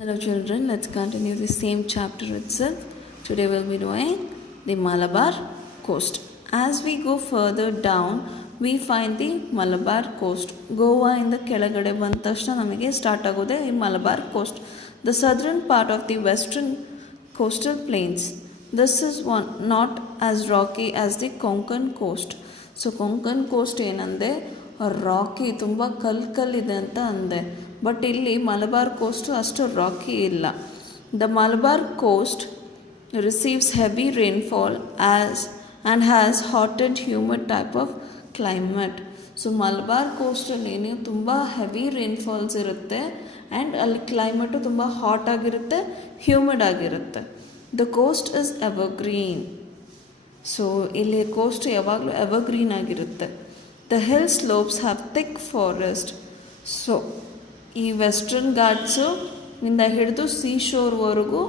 Hello children, let's continue the same chapter itself. Today we'll be doing the Malabar coast. As we go further down, we find the Malabar coast. Goa in the ಕೆಳಗಡೆ ಬಂದ ತಕ್ಷಣ ನಮಗೆ start ಆಗೋದೇ ಈ Malabar coast. The southern part of the western coastal plains. This is not as rocky as the Konkan coast. So Konkan coast ಏನಂದೆ rocky ತುಂಬ ಕಲ್ಲಿದೆ ಅಂತ ಅಂದೆ. ಬಟ್ ಇಲ್ಲಿ ಮಲಬಾರ್ ಕೋಸ್ಟು ಅಷ್ಟು ರಾಕಿ ಇಲ್ಲ. The Malabar coast receives heavy rainfall and has hot and humid type of climate. So Malabar ಕೋಸ್ಟಲ್ಲಿ ನೀವು ತುಂಬ ಹೆವಿ ರೈನ್ಫಾಲ್ಸ್ ಇರುತ್ತೆ ಆ್ಯಂಡ್ ಅಲ್ಲಿ ಕ್ಲೈಮೇಟು ತುಂಬ ಹಾಟ್ ಆಗಿರುತ್ತೆ, ಹ್ಯೂಮಿಡ್ ಆಗಿರುತ್ತೆ. The coast is evergreen. So ಇಲ್ಲಿ ಕೋಸ್ಟ್ ಯಾವಾಗಲೂ ಎವರ್ಗ್ರೀನ್ ಆಗಿರುತ್ತೆ. The hill slopes have thick forest. So ಈ ವೆಸ್ಟರ್ನ್ ಘಾಟ್ಸು ಇಂದ ಹಿಡಿದು ಸೀ ಶೋರ್ವರೆಗೂ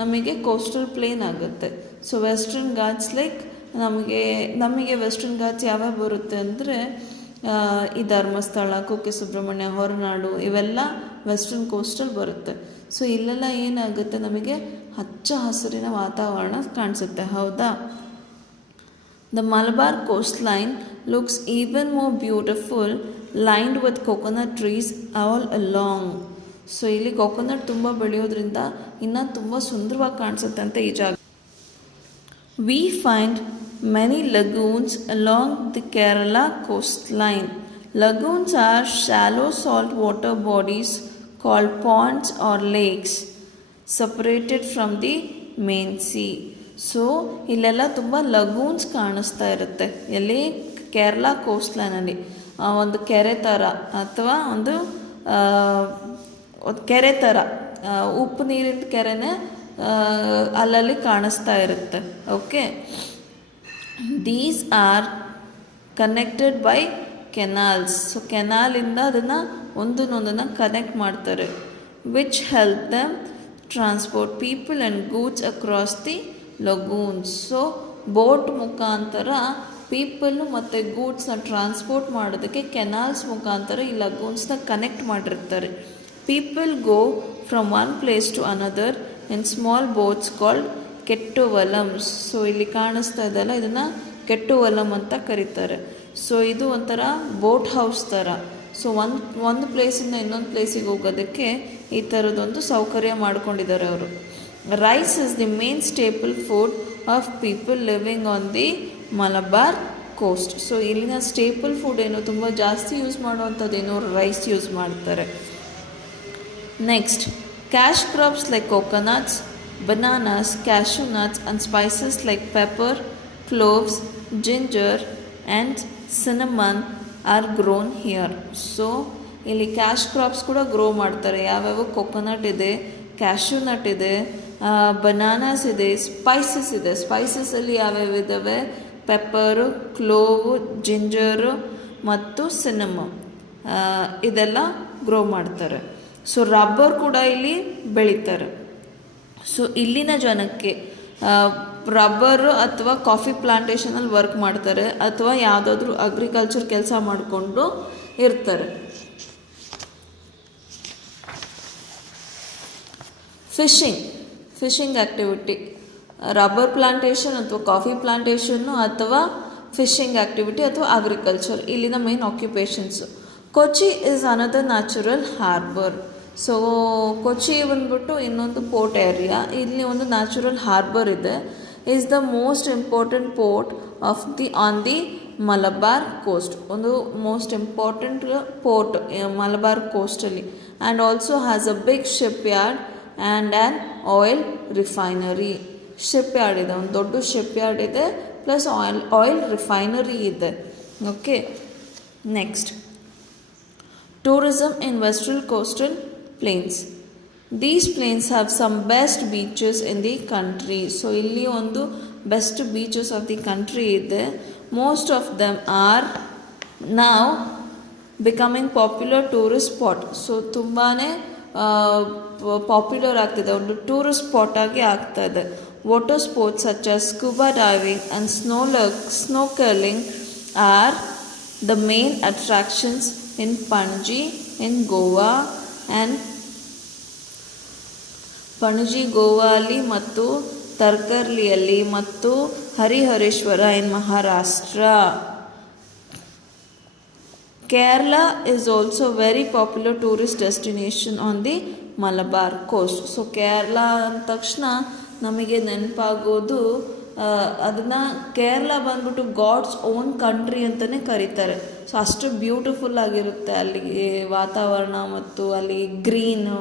ನಮಗೆ ಕೋಸ್ಟಲ್ ಪ್ಲೇನ್ ಆಗುತ್ತೆ. ಸೊ ವೆಸ್ಟರ್ನ್ ಘಾಟ್ಸ್ ಲೈಕ್ ನಮಗೆ ವೆಸ್ಟರ್ನ್ ಘಾಟ್ಸ್ ಯಾವ್ಯಾವ ಬರುತ್ತೆ ಅಂದರೆ ಈ ಧರ್ಮಸ್ಥಳ, ಕುಕ್ಕೆ ಸುಬ್ರಹ್ಮಣ್ಯ, ಹೊರನಾಡು ಇವೆಲ್ಲ ವೆಸ್ಟರ್ನ್ ಕೋಸ್ಟಲ್ಲಿ ಬರುತ್ತೆ. ಸೊ ಇಲ್ಲೆಲ್ಲ ಏನಾಗುತ್ತೆ, ನಮಗೆ ಹಚ್ಚ ಹಸಿರಿನ ವಾತಾವರಣ ಕಾಣಿಸುತ್ತೆ, ಹೌದಾ? The Malabar coastline looks even more beautiful, lined with coconut trees all along. So ಇಲ್ಲಿ ಕೊಕೊನಟ್ ತುಂಬ ಬೆಳೆಯೋದ್ರಿಂದ ಇನ್ನೂ ತುಂಬ ಸುಂದರವಾಗಿ ಕಾಣಿಸುತ್ತೆ ಅಂತ ಈ ಜಾಗ. We find many lagoons along the Kerala coastline. Lagoons are shallow salt water bodies called ponds or lakes, separated from the main sea. So ಇಲ್ಲೆಲ್ಲ ತುಂಬ ಲಗೂನ್ಸ್ ಕಾಣಿಸ್ತಾ ಇರುತ್ತೆ. ಎಲ್ಲಿ? ಕೇರಳ ಕೋಸ್ಟ್ಲೈನಲ್ಲಿ ಒಂದು ಕೆರೆ ಥರ ಅಥವಾ ಒಂದು ಕೆರೆ ಥರ, ಉಪ್ಪು ನೀರಿನ ಕೆರೆನೇ ಅಲ್ಲಲ್ಲಿ ಕಾಣಿಸ್ತಾ ಇರುತ್ತೆ. Okay, these are connected by canals. So ಕೆನಾಲಿಂದ ಅದನ್ನು ಒಂದನ್ನೊಂದನ್ನು ಕನೆಕ್ಟ್ ಮಾಡ್ತಾರೆ. Which help them transport people and goods across the lagoons. So boat ಮುಖಾಂತರ ಪೀಪಲ್ಲು ಮತ್ತು ಗೂಡ್ಸ್ನ ಟ್ರಾನ್ಸ್ಪೋರ್ಟ್ ಮಾಡೋದಕ್ಕೆ ಕೆನಾಲ್ಸ್ ಮುಖಾಂತರ ಈ ಲಗೂನ್ಸ್ನ ಕನೆಕ್ಟ್ ಮಾಡಿರ್ತಾರೆ. People go from one place to another in small boats called kettuvallams. So ಇಲ್ಲಿ ಕಾಣಿಸ್ತಾ ಇದೆಯಲ್ಲ, ಇದನ್ನು ಕೆಟ್ಟುವಲಮ್ ಅಂತ ಕರೀತಾರೆ. ಸೊ ಇದು ಒಂಥರ ಬೋಟ್ ಹೌಸ್ ಥರ. ಸೊ ಒಂದು ಪ್ಲೇಸಿಂದ ಇನ್ನೊಂದು ಪ್ಲೇಸಿಗೆ ಹೋಗೋದಕ್ಕೆ ಈ ಥರದೊಂದು ಸೌಕರ್ಯ ಮಾಡ್ಕೊಂಡಿದ್ದಾರೆ ಅವರು. Rice is the main staple food of people living on the Malabar coast. So ಇಲ್ಲಿನ ಸ್ಟೇಪಲ್ ಫುಡ್ ಏನು, ತುಂಬ ಜಾಸ್ತಿ ಯೂಸ್ ಮಾಡುವಂಥದ್ದೇನು, ರೈಸ್ ಯೂಸ್ ಮಾಡ್ತಾರೆ. Next, cash crops like coconuts, bananas, cashew nuts and spices like pepper, cloves, ginger and cinnamon are grown here. So ಇಲ್ಲಿ cash crops ಕೂಡ grow ಮಾಡ್ತಾರೆ. ಯಾವ್ಯಾವ? ಕೊಕೊನಟ್ ಇದೆ, ಕ್ಯಾಶ್ಯೂ ನಟ್ ಇದೆ, ಬನಾನಾಸ್ ಇದೆ, ಸ್ಪೈಸಸ್ ಇದೆ. ಸ್ಪೈಸಸಲ್ಲಿ ಯಾವ್ಯಾವ ಇದ್ದಾವೆ? ಪೆಪ್ಪರು, ಕ್ಲೋವು, ಜಿಂಜರು ಮತ್ತು ಸಿನಮನ್, ಇದೆಲ್ಲ ಗ್ರೋ ಮಾಡ್ತಾರೆ. ಸೊ ರಬ್ಬರ್ ಕೂಡ ಇಲ್ಲಿ ಬೆಳೀತಾರೆ. ಸೊ ಇಲ್ಲಿನ ಜನಕ್ಕೆ ರಬ್ಬರು ಅಥವಾ ಕಾಫಿ ಪ್ಲಾಂಟೇಷನಲ್ಲಿ ವರ್ಕ್ ಮಾಡ್ತಾರೆ ಅಥವಾ ಯಾವುದಾದ್ರೂ ಅಗ್ರಿಕಲ್ಚರ್ ಕೆಲಸ ಮಾಡಿಕೊಂಡು ಇರ್ತಾರೆ. ಫಿಶಿಂಗ್ ಆ್ಯಕ್ಟಿವಿಟಿ, ರಬ್ಬರ್ ಪ್ಲಾಂಟೇಷನ್ ಅಥವಾ ಕಾಫಿ ಪ್ಲಾಂಟೇಷನ್ನು ಅಥವಾ ಫಿಶಿಂಗ್ ಆ್ಯಕ್ಟಿವಿಟಿ ಅಥವಾ ಅಗ್ರಿಕಲ್ಚರ್ ಇಲ್ಲಿನ main occupations. Kochi is another natural harbour. So Kochi ಬಂದ್ಬಿಟ್ಟು ಇನ್ನೊಂದು ಪೋರ್ಟ್ ಏರಿಯಾ. ಇಲ್ಲಿ ಒಂದು ನ್ಯಾಚುರಲ್ ಹಾರ್ಬರ್ ಇದೆ. Is the most important port on the Malabar coast. ಒಂದು ಮೋಸ್ಟ್ ಇಂಪಾರ್ಟೆಂಟ್ ಪೋರ್ಟ್ ಮಲಬಾರ್ ಕೋಸ್ಟಲ್ಲಿ. And also has a big shipyard and an oil refinery. Shipyard ಇದೆ, ಒಂದು ದೊಡ್ಡ ಶಿಪ್ ಯಾರ್ಡ್ ಇದೆ, ಪ್ಲಸ್ ಆಯಿಲ್ ರಿಫೈನರಿ ಇದೆ. Okay, next, tourism in western coastal plains. These plains have some best beaches in the country. So ಇಲ್ಲಿ ಒಂದು best beaches of the country ಇದೆ. Most of them are now becoming popular tourist spot. So ತುಂಬಾ popular ಆಗ್ತಿದೆ, ಒಂದು tourist spot ಆಗಿ ಆಗ್ತಾ ಇದೆ. Water sports such as scuba diving and snorkelling are the main attractions in Panji in Goa, and Panaji ಗೋವಾಲಿ ಮತ್ತು ತರ್ಕರ್ಲಿಯಲ್ಲಿ ಮತ್ತು ಹರಿಹರೇಶ್ವರ ಇನ್ Maharashtra. Kerala is also very popular tourist destination on the Malabar coast. So Kerala ಅಂದ ತಕ್ಷಣ ನಮಗೆ ನೆನಪಾಗೋದು ಅದನ್ನು ಕೇರಳ ಬಂದ್ಬಿಟ್ಟು ಗಾಡ್ಸ್ ಓನ್ ಕಂಟ್ರಿ ಅಂತಲೇ ಕರೀತಾರೆ. ಸೊ ಅಷ್ಟು ಬ್ಯೂಟಿಫುಲ್ ಆಗಿರುತ್ತೆ ಅಲ್ಲಿ ವಾತಾವರಣ ಮತ್ತು ಅಲ್ಲಿ ಗ್ರೀನು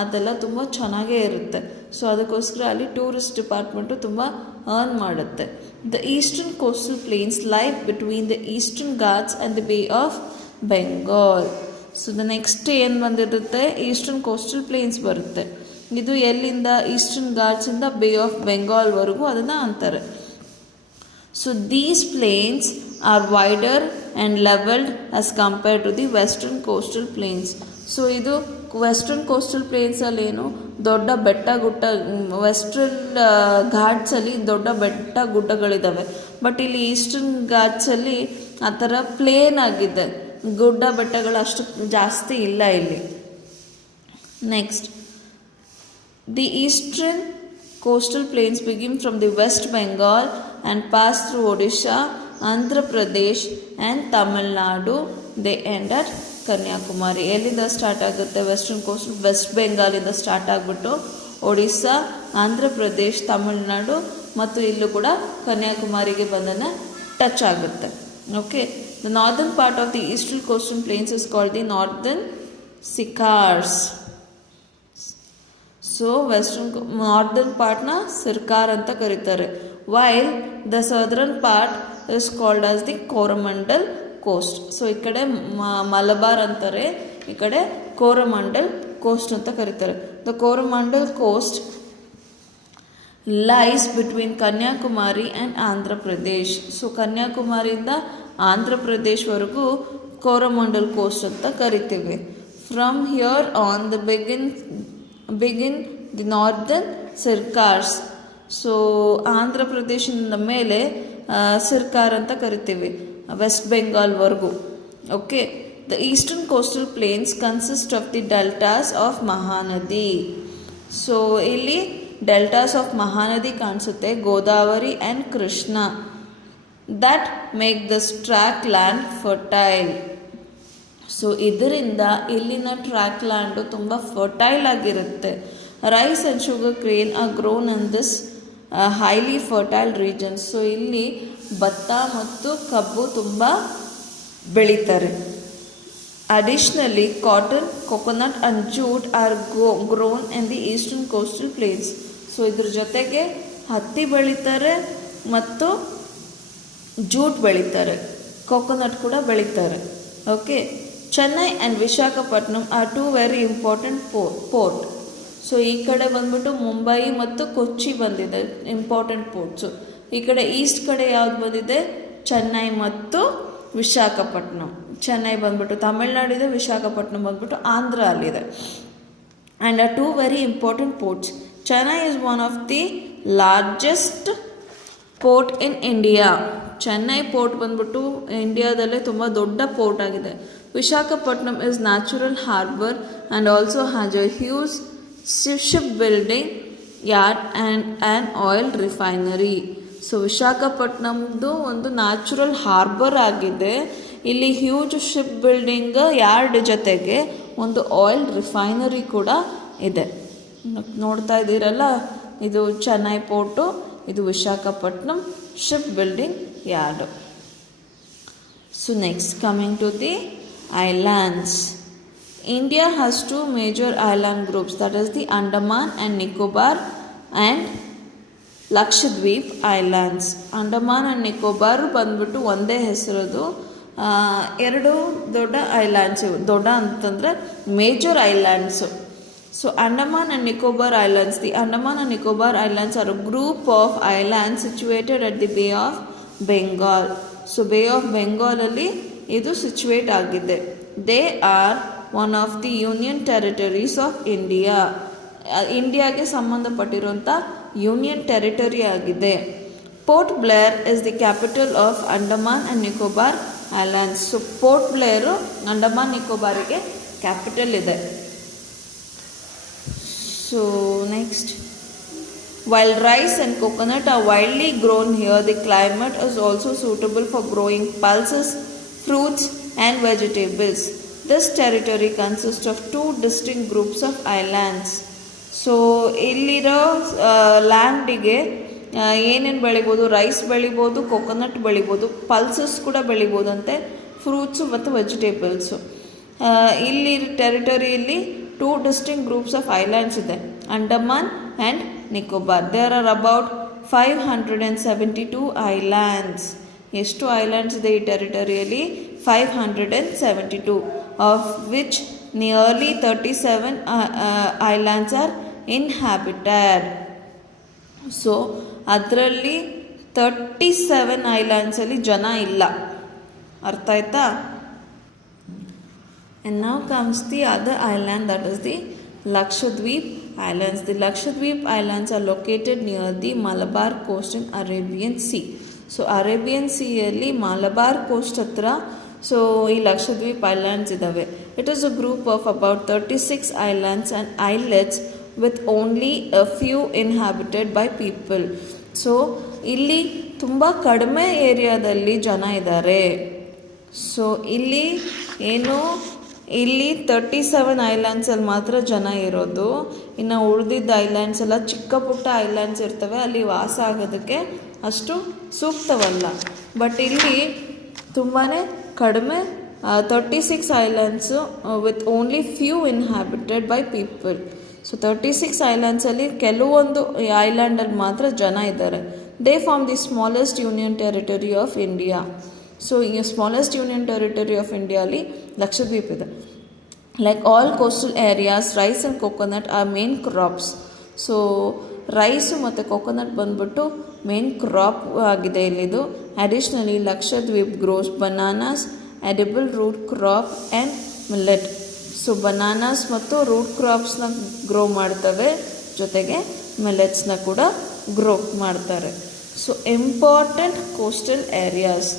ಅದೆಲ್ಲ ತುಂಬ ಚೆನ್ನಾಗೇ ಇರುತ್ತೆ. ಸೊ ಅದಕ್ಕೋಸ್ಕರ ಅಲ್ಲಿ ಟೂರಿಸ್ಟ್ ಡಿಪಾರ್ಟ್ಮೆಂಟು ತುಂಬ ಅರ್ನ್ ಮಾಡುತ್ತೆ. The eastern coastal plains lie between the Eastern Ghats and the Bay of Bengal. So the next ಏನು ಬಂದಿರುತ್ತೆ, ಈಸ್ಟರ್ನ್ ಕೋಸ್ಟಲ್ ಪ್ಲೇನ್ಸ್ ಬರುತ್ತೆ. ಇದು ಎಲ್ಲಿಂದ, ಈಸ್ಟರ್ನ್ ಘಾಟ್ಸಿಂದ ಬೇ ಆಫ್ ಬೆಂಗಾಲ್ವರೆಗೂ ಅದನ್ನು ಅಂತಾರೆ. So these plains are wider and levelled as compared to the western coastal plains. So ಇದು western coastal ಪ್ಲೇನ್ಸಲ್ಲಿ ಏನು ದೊಡ್ಡ ಬೆಟ್ಟ ಗುಡ್ಡ, ವೆಸ್ಟರ್ನ್ ಘಾಟ್ಸಲ್ಲಿ ದೊಡ್ಡ ಬೆಟ್ಟ ಗುಡ್ಡಗಳಿದ್ದಾವೆ. ಬಟ್ ಇಲ್ಲಿ ಈಸ್ಟರ್ನ್ ಘಾಟ್ಸಲ್ಲಿ ಆ ಥರ ಪ್ಲೇನ್ ಆಗಿದೆ, ಗುಡ್ಡ ಬೆಟ್ಟಗಳು ಅಷ್ಟು ಜಾಸ್ತಿ ಇಲ್ಲ ಇಲ್ಲಿ. Next, the eastern coastal plains begin from the West Bengal and pass through Odisha, Andhra Pradesh and Tamil Nadu. They end at Kanyakumari. ಎಲ್ಲಿಂದ ಸ್ಟಾರ್ಟ್ ಆಗುತ್ತೆ ವೆಸ್ಟರ್ನ್ ಕೋಸ್ಟ್, ವೆಸ್ಟ್ ಬೆಂಗಾಲಿಂದ ಸ್ಟಾರ್ಟ್ ಆಗಿಬಿಟ್ಟು ಒಡಿಸ್ಸಾ, ಆಂಧ್ರ ಪ್ರದೇಶ್, ತಮಿಳ್ನಾಡು ಮತ್ತು ಇಲ್ಲೂ ಕೂಡ ಕನ್ಯಾಕುಮಾರಿಗೆ ಬಂದನ್ನು ಟಚ್ ಆಗುತ್ತೆ. Okay, the northern part of the eastern coastal plains is called the northern Circars. So northern ಪಾರ್ಟ್ನ ಸಿರ್ಕಾರ್ ಅಂತ ಕರೀತಾರೆ. While the southern part is called as the Coromandel coast. So ಈ ಕಡೆ ಮಲಬಾರ್ ಅಂತಾರೆ, ಈ ಕಡೆ ಕೋರಮಂಡಲ್ ಕೋಸ್ಟ್ ಅಂತ ಕರೀತಾರೆ. The Coromandel coast lies between Kanyakumari and Andhra Pradesh. So ಕನ್ಯಾಕುಮಾರಿಯಿಂದ ಆಂಧ್ರ ಪ್ರದೇಶ್ವರೆಗೂ ಕೋರಮಂಡಲ್ ಕೋಸ್ಟ್ ಅಂತ ಕರಿತೀವಿ. From here on the begin the Northern Circars. So Andhra ಪ್ರದೇಶದಿಂದ ಮೇಲೆ ಸಿರ್ಕಾರ್ ಅಂತ ಕರಿತೀವಿ ವೆಸ್ಟ್ ಬೆಂಗಾಲ್ವರೆಗೂ. Okay, the eastern coastal plains consist of the deltas of Mahanadi. So ಇಲ್ಲಿ ಡೆಲ್ಟಾಸ್ ಆಫ್ ಮಹಾನದಿ ಕಾಣಿಸುತ್ತೆ, Godavari and Krishna. That make this tract land fertile. So ಇದರಿಂದ ಇಲ್ಲಿನ ಟ್ರ್ಯಾಕ್ ಲ್ಯಾಂಡು ತುಂಬ ಫರ್ಟೈಲ್ ಆಗಿರುತ್ತೆ. Rice and sugar cane are grown in this highly fertile regions. So ಇಲ್ಲಿ ಭತ್ತ ಮತ್ತು ಕಬ್ಬು ತುಂಬ ಬೆಳೀತಾರೆ. Additionally cotton, coconut and jute are grown in the eastern coastal plains. So ಇದ್ರ ಜೊತೆಗೆ ಹತ್ತಿ ಬೆಳೀತಾರೆ ಮತ್ತು ಜೂಟ್ ಬೆಳೀತಾರೆ, ಕೊಕೊನಟ್ ಕೂಡ ಬೆಳೀತಾರೆ. Okay, Chennai and Visakhapatnam are two very important port. So ಈ ಕಡೆ ಬಂದ್ಬಿಟ್ಟು ಮುಂಬೈ ಮತ್ತು ಕೊಚ್ಚಿ ಬಂದಿದೆ ಇಂಪಾರ್ಟೆಂಟ್ ಪೋರ್ಟ್ಸು. ಈ ಕಡೆ ಈಸ್ಟ್ ಕಡೆ ಯಾವ್ದು ಬಂದಿದೆ, ಚೆನ್ನೈ ಮತ್ತು ವಿಶಾಖಪಟ್ಟಣಂ. ಚೆನ್ನೈ ಬಂದ್ಬಿಟ್ಟು ತಮಿಳ್ನಾಡಿದೆ, ವಿಶಾಖಪಟ್ಟಣಂ ಬಂದ್ಬಿಟ್ಟು ಆಂಧ್ರ ಅಲ್ಲಿದೆ. And are two very important ports. Chennai is one of the largest port in India. Chennai port ಬಂದ್ಬಿಟ್ಟು ಇಂಡಿಯಾದಲ್ಲೇ ತುಂಬ ದೊಡ್ಡ ಪೋರ್ಟ್ ಆಗಿದೆ. Visakhapatnam is natural harbour and also has a huge ship building yard and an oil refinery. So ವಿಶಾಖಪಟ್ಟಣಂದು ಒಂದು natural harbour ಆಗಿದೆ. ಇಲ್ಲಿ huge ship building yard ಜೊತೆಗೆ ಒಂದು ಆಯಿಲ್ ರಿಫೈನರಿ ಕೂಡ ಇದೆ. ನೋಡ್ತಾ ಇದ್ದೀರಲ್ಲ, ಇದು ಚೆನ್ನೈ ಪೋರ್ಟು, ಇದು Visakhapatnam ship building yard. So next coming to the islands. India has two major island groups, that is the Andaman and Nicobar and Lakshadweep islands. Andaman and Nicobar ಬಂದ್ಬಿಟ್ಟು ಒಂದೇ ಹೆಸರದು, ಎರಡು ದೊಡ್ಡ ಐಲ್ಯಾಂಡ್ಸ್ ಇವು. ದೊಡ್ಡ ಅಂತಂದರೆ major islands. So Andaman and Nicobar islands, the Andaman and Nicobar islands are a group of islands situated at the Bay of Bengal. So Bay of ಬೆಂಗಾಲಲ್ಲಿ ಇದು situate ಆಗಿದೆ. They are one of the union territories of India. ಇಂಡಿಯಾಗೆ ಸಂಬಂಧಪಟ್ಟಿರುವಂಥ union territory ಆಗಿದೆ. Port Blair is the capital of Andaman and Nicobar Islands. So Port Blair Andaman ನಿಕೋಬಾರಿಗೆ capital ಇದೆ. So next, while rice and coconut are widely grown here, the climate is also suitable for growing pulses, fruits and vegetables. This territory consists of two distinct groups of islands. So ಇಲ್ಲಿರೋ ಲ್ಯಾಂಡಿಗೆ ಏನೇನು ಬೆಳಿಬೋದು, rice ಬೆಳಿಬೋದು, coconut ಬೆಳಿಬೋದು, pulses ಕೂಡ ಬೆಳಿಬೋದಂತೆ, fruits ಮತ್ತು vegetables. ಇಲ್ಲಿ ಟೆರಿಟರಿಯಲ್ಲಿ two distinct groups of islands ಇದೆ, Andaman and Nicobar. There are about 572 islands. ಎಷ್ಟು ಐಲ್ಯಾಂಡ್ಸ್ ಇದೆ ಈ ಟೆರಿಟರಿಯಲ್ಲಿ? 572, of which nearly 37 islands are inhabited. So ಅದರಲ್ಲಿ 37 ಐಲ್ಯಾಂಡ್ಸಲ್ಲಿ ಜನ ಇಲ್ಲ. ಅರ್ಥ ಆಯ್ತಾ? And now comes the other island, that is the Lakshadweep Islands. The Lakshadweep Islands are located near the Malabar coast in Arabian Sea. So Arabian ಸೀಯಲ್ಲಿ Malabar coast ಹತ್ರ so ಈ Lakshadweep Islands ಇದ್ದಾವೆ. It is a group of about 36 islands and islets with only a few inhabited by people. So ಇಲ್ಲಿ ತುಂಬ ಕಡಿಮೆ ಏರಿಯಾದಲ್ಲಿ ಜನ ಇದ್ದಾರೆ. ಸೊ ಇಲ್ಲಿ 37 ಐಲ್ಯಾಂಡ್ಸಲ್ಲಿ ಮಾತ್ರ ಜನ ಇರೋದು. ಇನ್ನು ಉಳಿದಿದ್ದ ಐಲ್ಯಾಂಡ್ಸ್ ಎಲ್ಲ ಚಿಕ್ಕ ಪುಟ್ಟ ಐಲ್ಯಾಂಡ್ಸ್ ಇರ್ತವೆ, ಅಲ್ಲಿ ವಾಸ ಆಗೋದಕ್ಕೆ ಅಷ್ಟು ಸೂಕ್ತವಲ್ಲ. ಬಟ್ ಇಲ್ಲಿ ತುಂಬಾ ಕಡಿಮೆ 36 islands with only few inhabited by people. So 36 ಐಲ್ಯಾಂಡ್ಸಲ್ಲಿ ಕೆಲವೊಂದು ಐಲ್ಯಾಂಡಲ್ಲಿ ಮಾತ್ರ ಜನ ಇದ್ದಾರೆ. They form the smallest union territory of India. So ಈ ಸ್ಮಾಲೆಸ್ಟ್ ಯೂನಿಯನ್ ಟೆರಿಟರಿ ಆಫ್ ಇಂಡಿಯಾಲಿ ಲಕ್ಷದ್ವೀಪ್ ಇದೆ. Like all coastal areas, rice and coconut are main crops. So rice ಮತ್ತು ಕೊಕೊನಟ್ ಬಂದ್ಬಿಟ್ಟು ಮೇನ್ ಕ್ರಾಪ್ ಆಗಿದೆ ಇಲ್ಲಿದು. Additionally Lakshadweep grows bananas, edible root crop and millet. So bananas ಮತ್ತು root ಕ್ರಾಪ್ಸ್ನ grow ಮಾಡ್ತವೆ, ಜೊತೆಗೆ ಮಿಲೆಟ್ಸ್ನ ಕೂಡ ಗ್ರೋ ಮಾಡ್ತಾರೆ. So important coastal areas,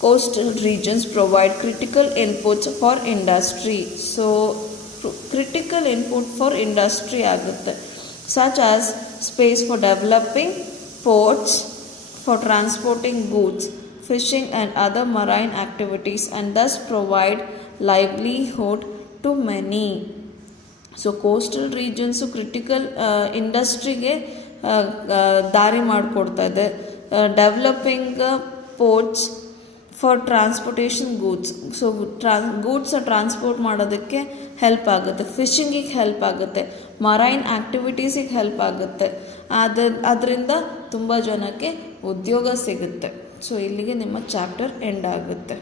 coastal regions provide critical inputs for industry. So critical input for industry ಆಗುತ್ತೆ, such as space for developing ports, for transporting goods, fishing and other marine activities, and thus provide livelihood to many. So coastal regions critical ಇಂಡಸ್ಟ್ರಿಗೆ ದಾರಿ ಮಾಡಿಕೊಡ್ತಾ ಇದೆ. Developing ports for transportation goods. So ಗೂಡ್ಸ್ನ transport ಮಾಡೋದಕ್ಕೆ help ಆಗುತ್ತೆ, ಫಿಶಿಂಗಿಗೆ help ಆಗುತ್ತೆ, marine ಆ್ಯಕ್ಟಿವಿಟೀಸಿಗೆ ಹೆಲ್ಪ್ ಆಗುತ್ತೆ. ಅದರಿಂದ ತುಂಬ ಜನಕ್ಕೆ ಉದ್ಯೋಗ ಸಿಗುತ್ತೆ. ಸೊ ಇಲ್ಲಿಗೆ ನಿಮ್ಮ ಚಾಪ್ಟರ್ ಎಂಡ್ ಆಗುತ್ತೆ.